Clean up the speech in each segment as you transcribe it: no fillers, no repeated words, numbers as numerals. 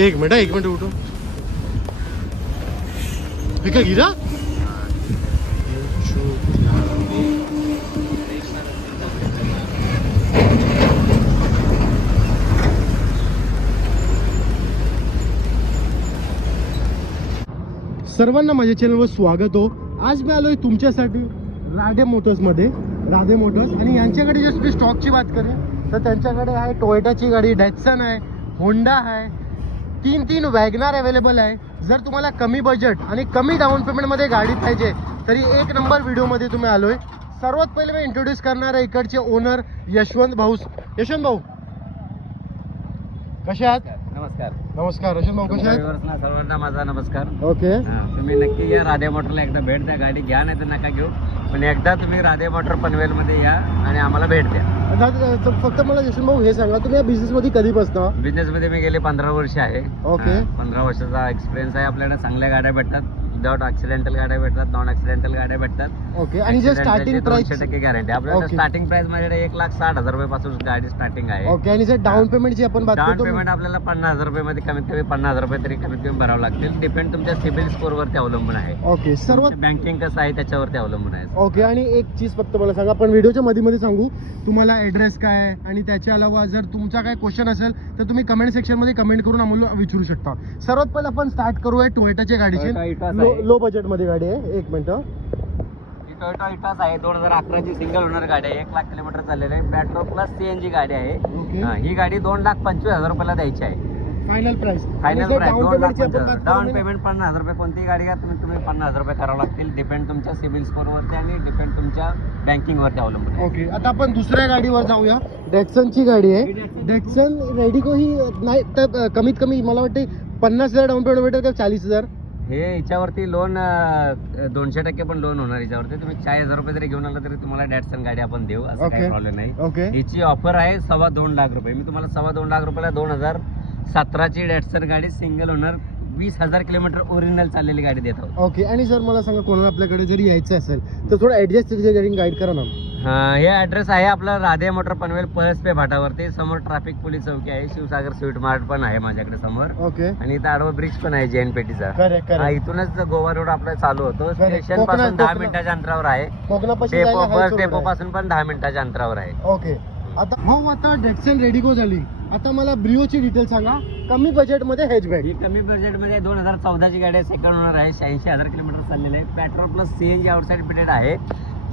एक मिनिट उठो. हे काय गिरा सर्वांना माझ्या चॅनलवर स्वागत हो. आज मी आलोय तुमच्यासाठी राधे मोटर्समध्ये. राधे मोटर्स आणि यांच्याकडे जस्ट मी स्टॉकची बात करेन तर त्यांच्याकडे आहे टोयोटाची गाडी, डॅटसन आहे, होंडा आहे, तीन वॅगनार अवेलेबल आहे. जर तुम्हाला कमी बजेट आणि कमी डाऊन पेमेंटमध्ये गाडी पाहिजे तरी एक नंबर व्हिडिओमध्ये तुम्ही आलोय. सर्वात पहिले मी इंट्रोड्यूस करणार आहे इकडचे ओनर यशवंत भाऊ. यशवंत भाऊ कसे आहात? नमस्कार. नमस्कार यशवंत भाऊ, कसे आहात? सर्वांना माझा नमस्कार. ओके, तुम्ही नक्की या राधे मोटरला एकदा भेट द्या. गाडी घ्या नाही तर नका घेऊ, पण एकदा तुम्ही राधे मोटर पनवेल मध्ये या आणि आम्हाला भेट द्या. फक्त मला यशवंत भाऊ हे सांगा, तुम्ही या बिझनेस मध्ये कधी बसता? बिझनेस मध्ये मी गेले 15 वर्ष आहे. ओके. 15 वर्षाचा एक्सपिरियन्स आहे. आपल्याला चांगल्या गाड्या भेटतात, विदाउट ऍक्सिडेंटल गाड्या भेटतात, नॉन ऍक्सिडेंटल गाड्या भेटतात. ओके. आणि जे स्टार्टिंग प्राइस 200% गॅरंटी आपल्याला. स्टार्टिंग प्राइस माझ्याकडे 1,60,000 रुपयापासून गाडी स्टार्टिंग आहे. ओके. आणि जर डाऊन पेमेंटची आपण बात डाऊन करतो, पेमेंट आपल्याला 50,000 रुपये मध्ये कमीत कमी 50,000 रुपये तरी कमीत कमी भरावं लागतील. डिपेंड तुमच्या सिबिल स्कोर वरती अवलंबून आहे. ओके. सर्वात बँकिंग कसं आहे त्याच्यावरती अवलंबून आहे. ओके. आणि एक चीज फक्त मला सांगा, पण व्हिडिओच्या मध्ये सांगू तुम्हाला ॲड्रेस काय आहे, आणि त्याच्या अलावा जर तुमचा काय क्वेश्चन असेल तर तुम्ही कमेंट सेक्शन मध्ये कमेंट करून आम्हाला विचारू शकता. सर्वात पहिले आपण स्टार्ट करूया टोयोटाच्या गाडीची. लो बजेट मध्ये गाडी आहे. एक मिनिट. टोयोटा इटास आहे. 2011 ची सिंगल ओनर गाडी आहे. 1 लाख किलोमीटर चाललेली आहे. पेट्रोल प्लस CNG गाडी आहे. ही गाडी 2,25,000 रुपयाला द्यायची आहे. Final price. Final price 2,25,000. Down payment 50,000 रुपये. कोणतीही गाडी घ्या तुम्ही 50,000 रुपये करावं लागतील. डिपेंड तुमच्या सिबिल स्कोर वरती आणि डिपेंड तुमच्या बँकिंग वरती अवलंबून आहे. ओके. आता आपण दुसऱ्या गाडीवर जाऊया. डॅटसनची गाडी आहे. डॅटसन रेडिको ही नाही तर कमीत कमी मला वाटते 50,000 डाऊन पेमेंट भेटेल का 40,000? हे याच्यावरती लोन 200% पण लोन होणार. याच्यावरती तुम्ही 40,000 रुपये जरी घेऊन आला तरी तुम्हाला डॅटसन गाडी आपण देऊ, असं काही प्रॉब्लेम नाही. ओके. हिची ऑफर आहे 2.25 लाख रुपये. मी तुम्हाला 2.25 लाख रुपयाला 2017 ची डॅटसन गाडी सिंगल ओनर 20,000 किलोमीटर ओरिजिनल चाललेली गाडी देत आहोत. ओके. आणि सर मला सांगा, कोणाला आपल्याकडे जरी यायचं असेल तर थोडं ऍडजस्ट गाईड करा ना. हे ऍड्रेस आहे आपला राधे मोटर पनवेल पळसपे भाटावरती. समोर ट्रॅफिक पोलीस चौकी आहे. शिवसागर स्वीट मार्ट पण आहे माझ्याकडे समोर. ओके. आणि इथं आडवा ब्रिज पण आहे JNPTचा. करेक्ट. इथूनच गोवा रोड आपला चालू होतो. स्टेशन पासून 10 मिनिटाच्या अंतरावर आहे. बस डेपो पासून पण 10 मिनिटाच्या अंतरावर आहे. ओके. आता डॅटसन रेडिको झाली. आता मला ब्रिओची डिटेल सांगा. कमी बजेट मध्ये हॅचबॅक. ही कमी बजेट मध्ये 2014 ची गाडी आहे. सेकंड ओनर आहे. 86,000 किलोमीटर चाललेले आहे. Petrol plus CNG outside fitted आहे.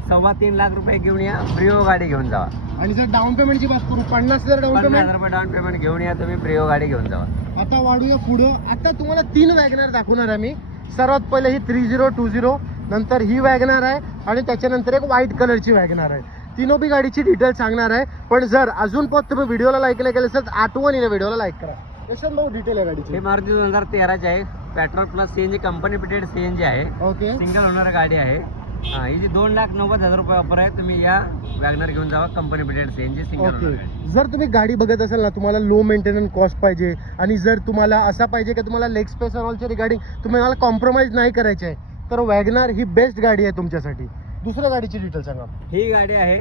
3.25 लाख रुपये घेऊन या. ब्रिओ गाडी घेऊन जावा. आणि जर डाऊन पेमेंटची बात करू 50,000 डाऊन पेमेंट. 50,000 रुपये डाऊन पेमेंट घेऊन या तुम्ही. ब्रिओ गाडी घेऊन जावा. आता वाढूया पुढं. आता तुम्हाला 3 वॅगनार दाखवणार आहे मी. सर्वात पहिले ही 3020, नंतर ही वॅगनार आहे आणि त्याच्यानंतर एक व्हाईट कलरची वॅगनार आहे. तीनोबी गाडीची डिटेल सांगणार आहे. पण जर अजून पण तुम्ही व्हिडिओला लाईक नाही केलं असेल तर आठवणीने व्हिडिओला लाईक करा. यशवंत भाऊ डिटेल आहे गाडीची. हे मारुती 2013 आहे. Petrol plus CNG company fitted CNG आहे. ओके. सिंगल ओनर गाडी आहे. हिची 2,90,000 रुपये ऑफर आहे. तुम्ही या वॅगनर घेऊन जावा. Company fitted CNG single owner गाडी. जर तुम्ही गाडी बघत असाल ना, तुम्हाला लो मेंटेनन्स कॉस्ट पाहिजे आणि जर तुम्हाला असा पाहिजे की तुम्हाला लेग स्पेस ऑलच्या रिगार्डिंग तुम्हाला कॉम्प्रोमाइज नाही करायचे आहे तर वॅगनार ही बेस्ट गाडी आहे तुमच्यासाठी. दुसऱ्या गाडीची डिटेल सांगा. ही गाडी आहे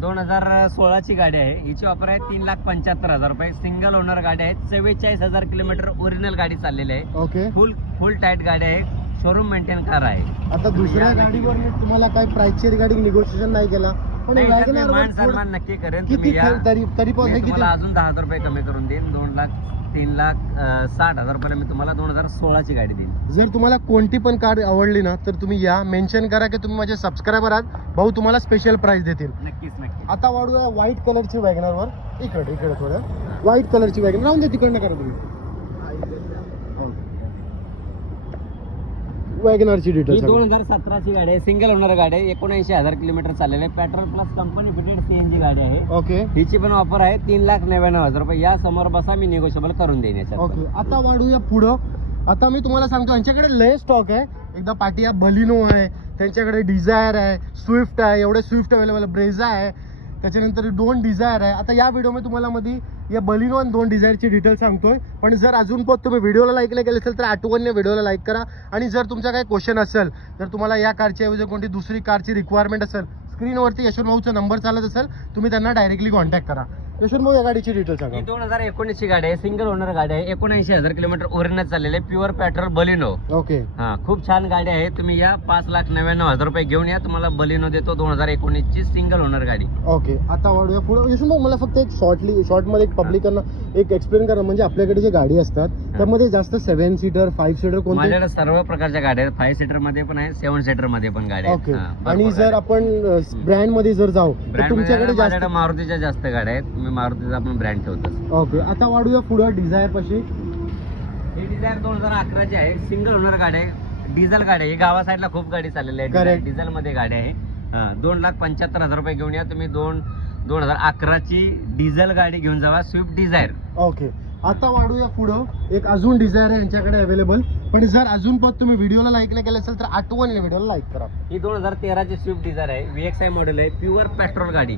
2016 ची गाडी आहे. हिची ऑफर आहे 3,75,000 रुपये. सिंगल ओनर गाडी आहे. 44,000 किलोमीटर ओरिजिनल गाडी चाललेली आहे. ओके. फुल टाईट गाडी आहे. शोरूम मेंटेन कार आहे. आता दुसऱ्या गाडीवर मी तुम्हाला काही प्राइसची रिगार्डिंग निगोशिएशन नाही केला, पण वॅगनार मान सन्मान नक्की करेन. किती तुम्ही या. तरी पण मी तुम्हाला अजून 10,000 रुपये कमी करून देईन. 3,60,000 रुपयाला मी तुम्हाला 2016 ची गाडी देईन. जर तुम्हाला कोणती पण कार आवडली ना तर तुम्ही या, मेन्शन करा की तुम्ही माझे सबस्क्रायबर आहात. भाऊ तुम्हाला स्पेशल प्राइस देतील. नक्कीच. आता वाढूया व्हाईट कलरची वॅगनारवर. इकडे थोडं व्हाईट कलरची वॅगनार राहून दे, तिकडनं करा तुम्ही. वॅगनारची डिटेल 2017 ची गाडी आहे. सिंगल ओनर गाडी आहे. 79,000 किलोमीटर चाललेले आहे. Petrol plus company fitted CNG गाडी आहे. ओके. हिची पण ऑफर आहे 3,99,000 रुपये. या समोर बसा, मी निगोशिएबल करून देईन याच्यात. ओके. आता वाढूया पुढं. आता मी तुम्हाला सांगतो यांच्याकडे लय स्टॉक आहे. एकदा पाटिया बलिनो आहे, त्यांच्याकडे डिझायर आहे, स्विफ्ट आहे. एवढे स्विफ्ट अवेलेबल. ब्रेझा आहे, त्याच्यानंतर 2 डिझायर आहे. आता या व्हिडिओमध्ये तुम्हाला मध्ये या बलिनो आणि 2 डिझायरची डिटेल सांगतोय. पण जर अजून पण तुम्ही व्हिडिओला लाईक नाही केलं असेल तर आठवणीने व्हिडिओला लाईक करा. आणि जर तुमचा काही क्वेश्चन असेल, जर तुम्हाला या कारची ऐवजी कोणती दुसरी कारची रिक्वायरमेंट असेल, स्क्रीनवरती यशवंत भाऊचा नंबर चालत असेल, तुम्ही त्यांना डायरेक्टली कॉन्टॅक्ट करा. यशवंत भाऊ या गाडीची डिटेल सांगा. ही 2019 ची गाडी आहे, सिंगल ओनर गाडी आहे, 79,000 किलोमीटर ओरिजिनल चाललेले, प्युअर पेट्रोल बलिनो. ओके. हा, खूप छान गाडी आहे. तुम्ही या 5,99,000 रुपये घेऊन या, तुम्हाला बलिनो देतो. 2019 ची सिंगल ओनर गाडी. ओके. आता वाढूया पुढे. यशवंत भाऊ मला फक्त एक शॉर्ट मध्ये एक पब्लिकांना एक एक्सप्लेन करा, म्हणजे आपल्याकडे जे गाडी असतात त्यामध्ये जास्त 7 सीटर 5 सीटर कोणते? माझ्याकडे सर्व प्रकारच्या गाड्या आहेत. 5 सीटर मध्ये पण आहे, 7 सीटर मध्ये पण गाड्या आहेत. ओके. हा, भरपूर आणि जर गाड्या. आपण ब्रँड मध्ये जर जाऊ तर ब्रँड तुमच्याकडे जास्त. माझ्याकडे मारुतीच्या जास्त गाड्या आहेत. मी मारुतीचा पण ब्रँड ठेवतो. ओके. आता वाढूया पुढे डिझायर पाशी. ही डिझायर 2011 ची आहे, सिंगल ओनर गाडी आहे, डिझेल गाडी आहे. ही गावा साईडला खूप गाडी चाललेली आहे. Correct. डिझेल मध्ये गाडी आहे. 2,75,000 रुपये घेऊन या तुम्ही. 2011 ची डिझेल गाडी घेऊन जावा, स्विफ्ट डिझायर. ओके. आता वाढूया पुढं. एक अजून डिझायर आहे यांच्याकडे अवेलेबल, पण जर अजून पण तुम्ही व्हिडिओला लाईक नाही केलं असेल तर आठवणीने व्हिडिओला लाईक करा. ही 2013 ची स्विफ्ट डिझायर आहे, VXI मॉडेल आहे, प्युअर पेट्रोल गाडी,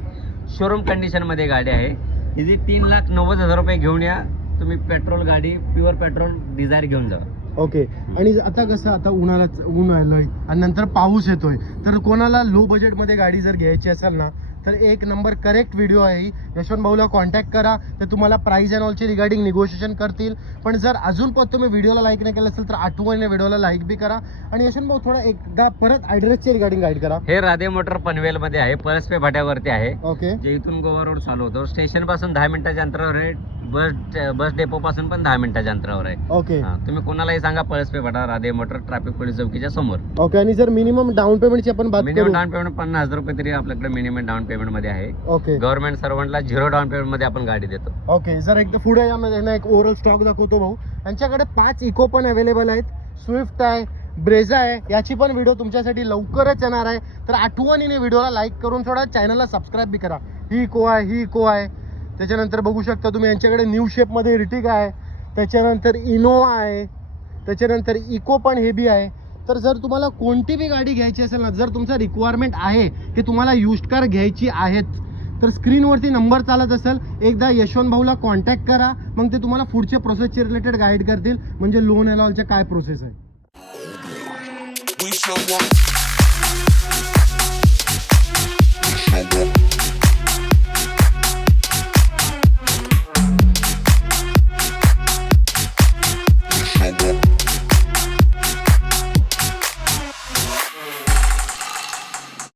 शोरूम कंडिशन मध्ये गाडी आहे. हिची 3,90,000 रुपये घेऊन या तुम्ही. पेट्रोल गाडी, प्युअर पेट्रोल डिझायर घेऊन जा. ओके. आणि आता कसं, आता ऊन आलंय आणि नंतर पाऊस येतोय, तर कोणाला लो बजेटमध्ये गाडी जर घ्यायची असेल ना तर एक नंबर करेक्ट व्हिडिओ आहे ही. यशवंत भाऊला कॉन्टॅक्ट करा, ते तुम्हाला प्राइस अँड ऑलची रिगार्डिंग निगोशिएशन करतील. पण जर अजून पण तुम्ही व्हिडिओला लाईक नाही केलं असेल तर आठवणीने व्हिडिओला लाईक बी करा. आणि यशवंत भाऊ थोडा एकदा परत ॲड्रेसची रिगार्डिंग गाईड करा. हे राधे मोटर पनवेल मध्ये आहे, परस्पे भाट्यावरती आहे. ओके. जे इथून गोवा रोड चालू होतो, स्टेशन पासून 10 मिनिटाच्या अंतरावर आहे. बस डेपो पासून पण 10 मिनिटाच्या अंतरावर आहे. ओके. तुम्ही कोणालाही सांगा पळसपे भाटा, राधे मोटर, ट्रॅफिक पोलीस चौकीच्या समोर. ओके. आणि जर मिनिमम डाऊन पेमेंटची आपण बात मिनिमम करू. डाऊन पेमेंट 50,000 रुपये तरी आपल्याकडे मिनिमम डाऊन पेमेंट मध्ये आहे. ओके. गव्हर्नमेंट सर्वंटला 0 डाऊन पेमेंट मध्ये आपण गाडी देतो. ओके. जर एकदा पुढे यामध्ये ना एक ओव्हरऑल स्टॉक दाखवतो भाऊ. यांच्याकडे 5 इको पण अवेलेबल आहेत. स्विफ्ट आहे, ब्रेझा आहे, याची पण व्हिडिओ तुमच्यासाठी लवकरच येणार आहे. तर आठवणीने व्हिडिओला लाईक करून थोडा चॅनलला सबस्क्राईब बी करा. ही इको आहे, ही इको आहे. त्याच्यानंतर बघू शकता तुम्ही यांच्याकडे न्यू शेपमध्ये इर्टिगा आहे, त्याच्यानंतर इनोवा आहे, त्याच्यानंतर इको पण हे बी आहे. तर जर तुम्हाला कोणती बी गाडी घ्यायची असेल ना, जर तुमचा रिक्वायरमेंट आहे की तुम्हाला युज्ड कार घ्यायची आहेत, तर स्क्रीनवरती नंबर चालत असेल, एकदा यशवंत भाऊला कॉन्टॅक्ट करा. मग ते तुम्हाला पुढच्या प्रोसेसचे रिलेटेड गाईड करतील, म्हणजे लोन अँड ऑलच्या काय प्रोसेस आहे.